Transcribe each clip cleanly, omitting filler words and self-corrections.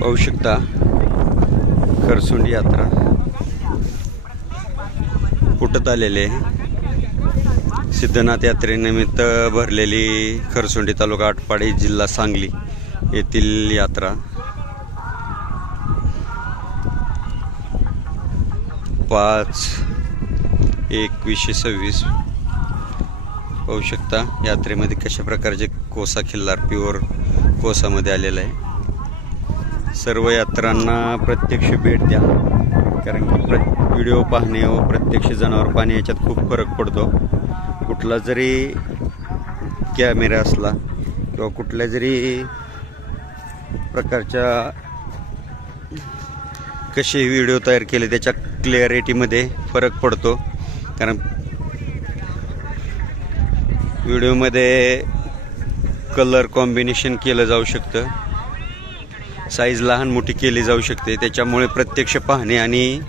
पाहू शकता खरसुंडी यात्रा कुठत आलेले सिद्धनाथ यात्रेनिमित्त भरलेली खरसुंडी तालुका आटपाडी जिल्हा सांगली येथील यात्रा 5/1/2026 पाहू शकता यात्रेमध्ये कशा प्रकारचे कोसा खिल्लार प्युअर कोसामध्ये आलेला आहे। सर्व यात्रांना प्रत्यक्ष भेट द्या, कारण की व्हिडिओ पाहणे व प्रत्यक्ष जनावर पाहणे याच्यात खूप फरक पडतो। कुठला जरी कॅमेरा असला किंवा कुठल्या जरी प्रकारच्या कसे व्हिडिओ तयार केले त्याच्या क्लिअरिटीमध्ये फरक पडतो, कारण व्हिडिओमध्ये कलर कॉम्बिनेशन केलं जाऊ शकतं, साईज लहान मोठी केली जाऊ शकते। त्याच्यामुळे प्रत्यक्ष पाहणे आणि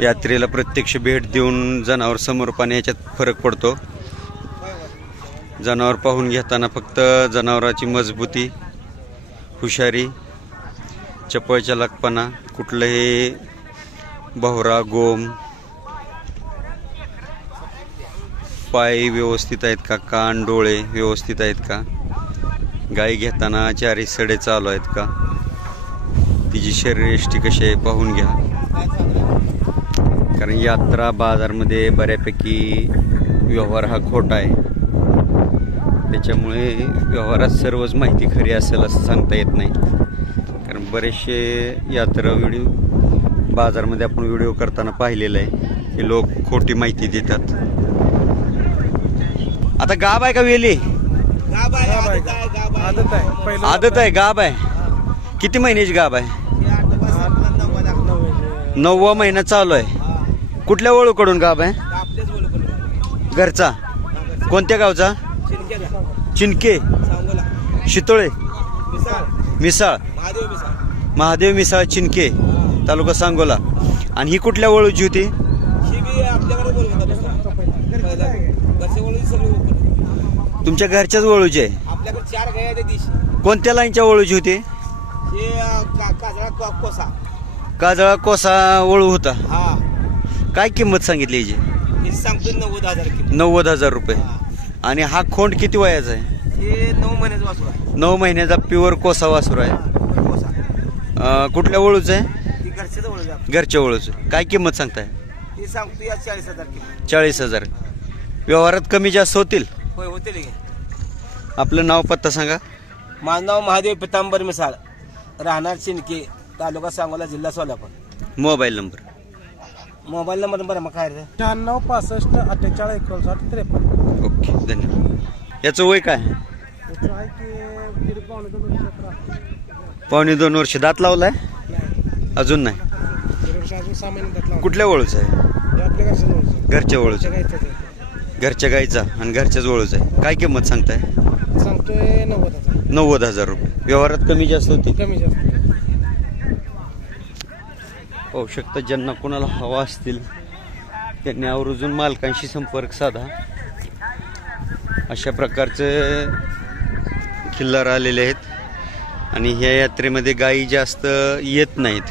यात्रेला प्रत्यक्ष भेट देऊन जनावर समोर पाहणे याच्यात फरक पडतो। जनावर पाहून घेताना फक्त जनावराची मजबूती, हुशारी, चपळ चलाकपणा, कुठलंही बहुरा गोम, पाय व्यवस्थित आहेत का, कान डोळे व्यवस्थित आहेत का, गाय घेताना चारी सडे चालू आहेत का, तिची शरीरयष्टी कशी आहे पाहून घ्या। कारण यात्रा बाजारमध्ये बऱ्यापैकी व्यवहार हा खोटा आहे, त्याच्यामुळे व्यवहारात सर्वच माहिती खरी असेल असं सांगता येत नाही। कारण बरेचसे यात्रा व्हिडिओ बाजारमध्ये आपण व्हिडिओ करताना पाहिलेलं आहे की लोक खोटी माहिती देतात। आता गाब आहे का वेली? आदत आहे, गाब आहे। किती महिन्याची गाब आहे? 9वा महिना चालू आहे। कुठल्या वळूकडून गाब आहे? घरचा? कोणत्या गावचा? चिनके, शितोळे, मिसाळ, महादेव मिसाळ, चिनके, तालुका सांगोला। आणि ही कुठल्या वळूची होती? तुमच्या घरच्याच वळूची आहे? कोणत्या लाईनच्या वळूची होती? काजळा कोसा वळू होता। काय किंमत सांगितली याची? 90,000 रुपये। आणि हा खोंड किती वयाचा आहे? 9 महिन्याचा वासरू आहे। 9 महिन्याचा प्युअर कोसा वासरू आहे। कुठल्या वळूचं आहे? घरच्या वळूचं। काय किंमत सांगताय? 40,000। व्यवहारात कमी जास्त होतील? होय, होतील। आपलं नाव पत्ता सांगा। माझं नाव महादेव पितांबर मिसाळ, राहणार चिनके, तालुका सांगोला, जिल्हा Solapur. Mobile number? Mobile number मग काय रे? 96 65 48 59 53। ओके, धन्यवाद। याचं वय काय? पावणे 2 वर्ष। दात लावलाय? अजून नाही। कुठल्या वळूचं आहे? घरच्या वळूचं। घरच्या गाईचा आणि घरच्याच वळूचं आहे। काय किंमत सांगताय? सांगतोय 90,000। 90,000 रुपये। व्यवहारात कमी जास्त होती? कमी जास्त। पाहू शकता, ज्यांना कोणाला हवा असतील त्यांनी आवर्जून मालकांशी संपर्क साधा। अशा प्रकारचे खिल्लार आलेले आहेत आणि ह्या यात्रेमध्ये गायी जास्त येत नाहीत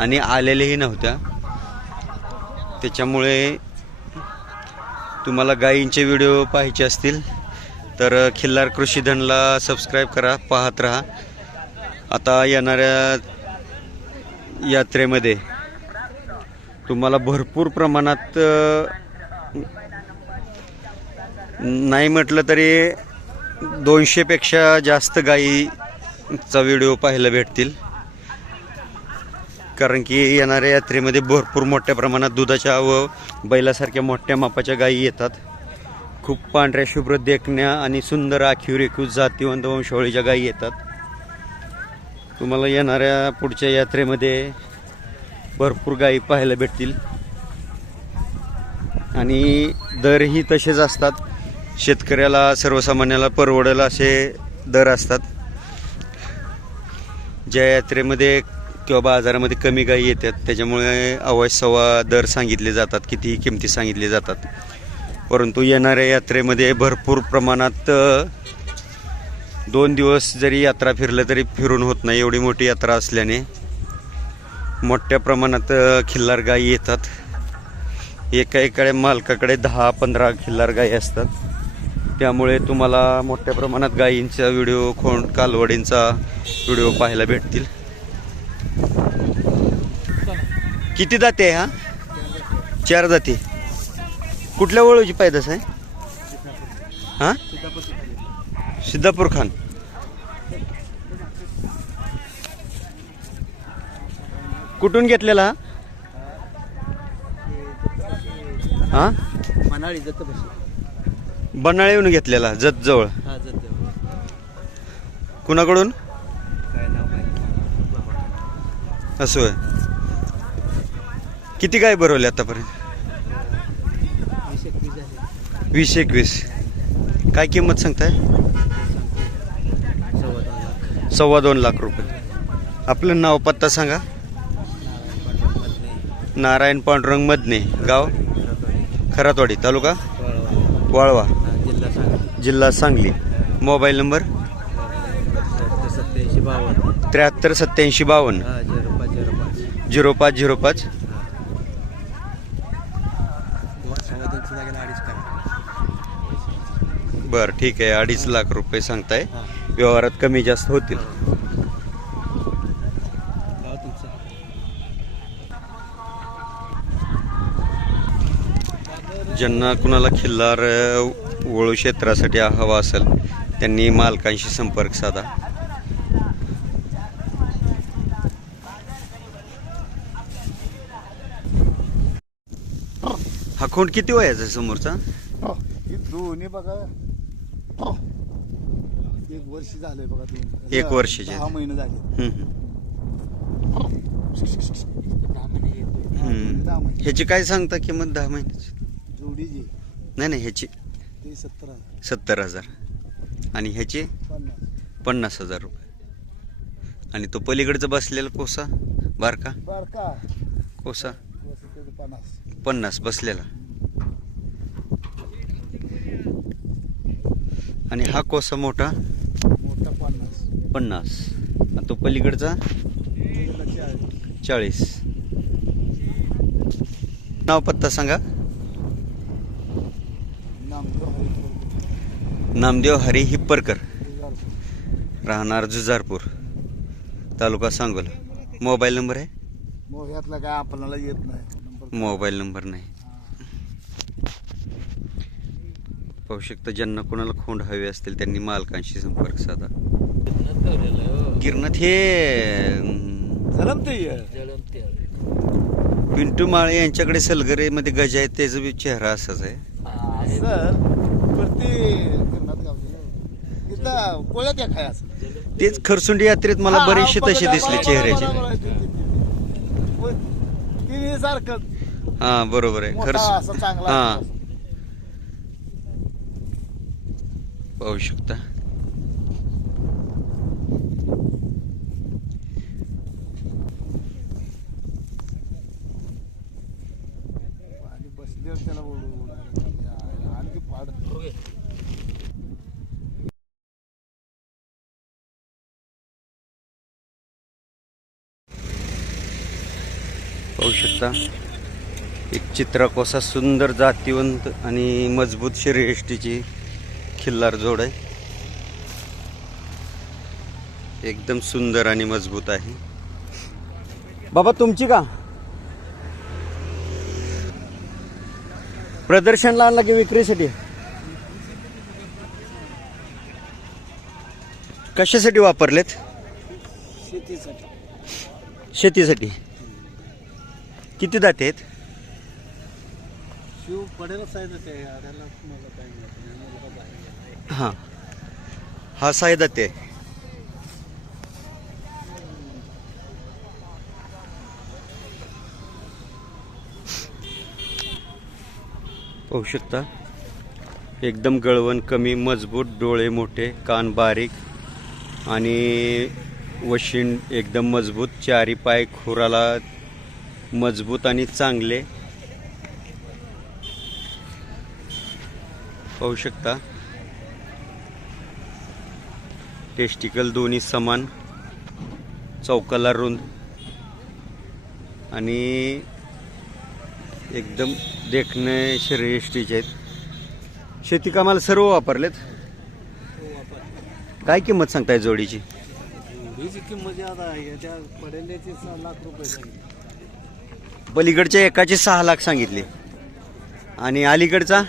आणि आलेलेही नव्हत्या। त्याच्यामुळे तुम्हाला गायींचे व्हिडिओ पाहायचे असतील तर खिल्लार कृषीधनला सबस्क्राईब करा, पाहत राहा। आता येणाऱ्या यात्रेमध्ये तुम्हाला भरपूर प्रमाणात, नाही म्हटलं तरी 200 पेक्षा जास्त गायीचा व्हिडिओ पाहायला भेटतील, कारण की येणाऱ्या यात्रेमध्ये भरपूर मोठ्या प्रमाणात दुधाच्या व बैलासारख्या मोठ्या मापाच्या गायी येतात। खूप पांढऱ्या शुभ्र देखण्या आणि सुंदर आखीव रेखीव जातीवंत वंशावळीच्या गायी येतात। तुम्हाला येणाऱ्या पुढच्या यात्रेमध्ये भरपूर गायी पाहायला भेटतील आणि दरही तसेच असतात। शेतकऱ्याला, सर्वसामान्याला परवडेल असे दर असतात। ज्या यात्रेमध्ये किंवा बाजारामध्ये कमी गायी येतात त्याच्यामुळे अवास्तव दर सांगितले जातात, कितीही किमती सांगितले जातात। परंतु येणाऱ्या यात्रेमध्ये भरपूर प्रमाणात 2 दिवस जरी यात्रा फिरलं तरी फिरून होत नाही, एवढी मोठी यात्रा असल्याने मोठ्या प्रमाणात खिल्लार गायी येतात. एकाकडे मालकाकडे 10-15 खिल्लार गायी असतात. त्यामुळे तुम्हाला मोठ्या प्रमाणात गायींचा व्हिडिओ, खोंड कालवडींचा व्हिडिओ पाहायला भेटतील. किती जाते हा? 4 जाती. कुठल्या वळूची पैदास आहे हा? सिद्धापूर खान. कुठून घेतलेला हा? बनाळेहून घेतलेला, जत जवळ. कुणाकडून? असं होय. किती गाय भरवले आतापर्यंत? 20-21. काय किंमत सांगताय? 2.25 लाख रुपये. आपलं नाव पत्ता सांगा. नारायण पांडुरंग मदने, गाव खरातवाडी, तालुका वाळवा, जिल्हा सांगली. Mobile number 73-87-52 0505. बरं ठीक आहे. 2.5 लाख रुपये सांगताय. व्यवहारात कमी जास्त होतील. ज्यांना कुणाला खिल्लार वळू क्षेत्रासाठी हवा असेल त्यांनी मालकांशी संपर्क साधा. हा खोंड किती वयाचा समोरचा? दोन्ही बघा 1 वर्ष झालंय बघा. 1 वर्षाचे. 10 महिने झाले. 10 महिने. ह्याची काय सांगता किंमत? 10 महिन्याची जोडीची नाही, ह्याची ते 70,000. 70,000. आणि ह्याची 50,000 रुपये. आणि तो पलीकडचा बसलेला कोसा बारका बारका कोसा 50. 50 बसलेला. आणि हा कोसा मोठा मोठा 50. आणि तो पलीकडचा 40. नाव पत्ता सांगा. नामदेव हरी हिप्परकर, राहणार जुजारपूर, तालुका सांगोला. मोबाईल नंबर आहे? मोह्यातला काय आपल्याला येत नाही. मोबाईल नंबर नाही. पाहू शकता. ज्यांना कोणाला खोंड हवे असतील त्यांनी मालकांशी संपर्क साधा. गिरणात हे पिंटू माळे यांच्याकडे सलगरेमध्ये गजा आहेत, त्याचा बी चेहरा असाच आहे. तेच खरसुंडी यात्रेत मला बरेचसे तसे दिसले चेहऱ्याचे. हा बरोबर आहे. हा पाहू शकता. पाहू शकता. एक चित्राकोसा सुंदर जातीवंत आणि मजबूत शरीरयष्टीची खिल्लार जोड आहे. एकदम सुंदर आणि मजबूत आहे. बाबा तुमची का प्रदर्शनला आणला की विक्रीसाठी? कशासाठी वापरलेत? शेतीसाठी. किती दाते आहेत? हा हा 6 दाते आहे. पाहू शकता. एकदम गळवण कमी, मजबूत, डोळे मोठे, कान बारीक आणि वशिंड एकदम मजबूत. 4 पाय खुराला मजबूत आणि चांगले. पाहू शकता. टेस्टिकल दोन्ही समान, चौकाला रुंद आणि एकदम देखणे श्रेष्ठीचे आहेत. शेती कामाला सर्व वापरलेत. काय किंमत सांगताय जोडीची? जोडीची किंमत आता आहे त्या पडेल्याची 6 लाख रुपये सांगितले. पलीकडच्या एकाची 6 लाख सांगितले आणि अलीकडचा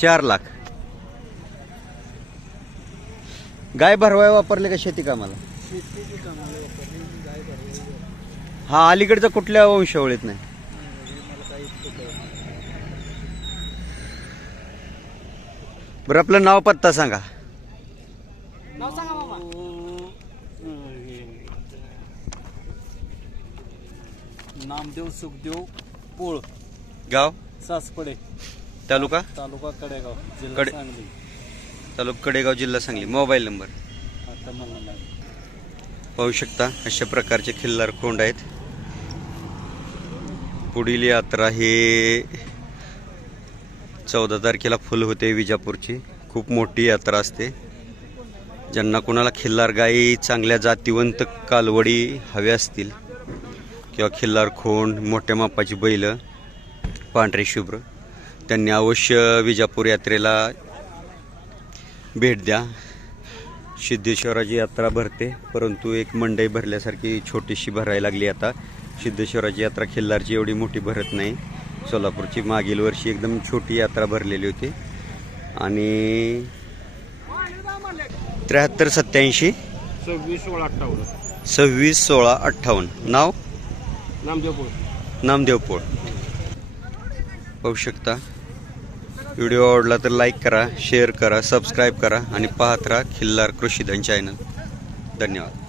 4 लाख. गाय भरवाय वापरले का शेती कामाला? शेतीची कामाला वापरली गाय भरलेली. हा अलीकडचा कुठल्या वंशावळीत नाही? मला काही इतकं कळत नाही. बरं आपलं नाव पत्ता सांगा. नामदेव सुखदेव पोळ, गाव सासपडे, तालुका तालुका कडेगाव, जिल्हा कडे- सांगली. तालुका कडेगाव, जिल्हा सांगली. मोबाईल नंबर आता मला नाही. पाहू शकता अशा प्रकारचे खिल्लार खोंड आहेत. पुढील यात्रा हे 14 तारखेला फुल होते विजापूरची. खूप मोठी यात्रा असते. ज्यांना कोणाला खिल्लार गायी चांगल्या जातीवंत कालवडी हव्या असतील किंवा खिल्लार खोंड, मोठ्या मापाची बैल, पांढरे शुभ्र, त्यांनी अवश्य विजापूर यात्रेला भेट द्या. सिद्धेश्वराची यात्रा भरते, परंतु एक मंडई भरल्यासारखी छोटीशी भरायला लागली आता. सिद्धेश्वराची यात्रा खिल्लारची एवढी मोठी भरत नाही. सोलापूरची मागील वर्षी एकदम छोटी यात्रा भरलेली होती. आणि 73 87 26 16 58 26 16 58. नाव नामदेवपूर. नामदेवपोळ. पाहू शकता. व्हिडिओ आवडला तर लाईक करा, शेअर करा, सबस्क्राईब करा आणि पाहत राहा खिल्लार कृषीधन चॅनल. धन्यवाद.